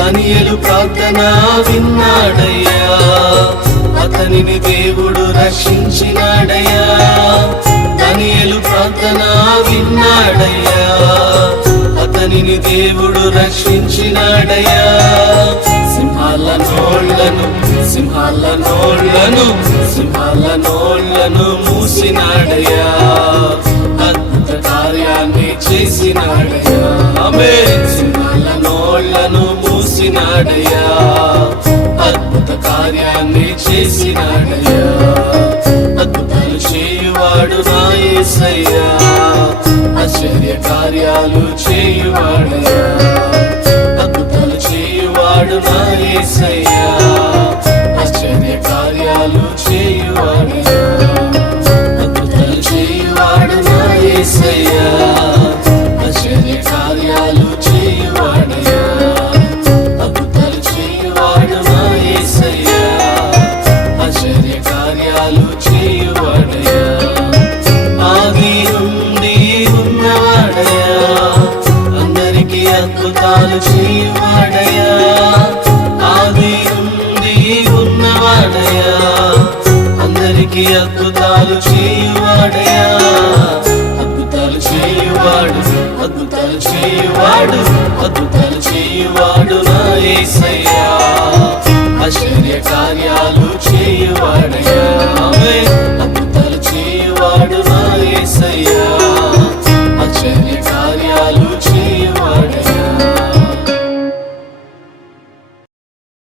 దానియేలు ప్రార్థన విన్నాడయ్యా, అతనిని దేవుడు రక్షించినాడయ్యా. దానియేలు ప్రార్థన విన్నాడయ్యా, అతనిని దేవుడు రక్షించినాడయ్యా. సింహాల నోళ్లను సింహాల నోళ్లను సింహాల నోళ్లను మూసినాడయ్యా, అద్భుత కార్యాన్ని చేసినాడయ్యా. ఆమేన్. సింహాల నోళ్లను మూసినాడయ్యా, అద్భుత కార్యాన్ని చేసినాడయ్యా. అద్భుతాలు చేయువాడు నా యేసయ్యా, ఆశ్చర్య కార్యాలు చేయువాడయ్యా. అద్భుతాలు చేయువాడు నా యేసయ్యా, ఆశ్చర్య కార్యాలు చేయువాడయ్యా. అద్భుతాలు చేయువాడు నా యేసయ్యా, ఆశ్చర్య కార్యాలు చేయువాడయ్యా. అద్భుతాలు చేయువాడు నా యేసయ్యా, ఆశ్చర్య కార్యాలు చేయువాడయ్యా. ఆది నుండి ఉన్నవాడయ్యా, అందరికీ అద్భుతాలు చేయువాడయ్యా. ఆది నుండి ఉన్నవాడయ్యా, అందరికీ అద్భుతాలు చేయువాడయ్యా. అద్భుతాలు చేయువాడు అద్భుతాలు చేయువాడు అద్భుతాలు చేయువాడు నా యేసయ్యా, ఆశ్చర్య కార్యాలు చేయువాడు.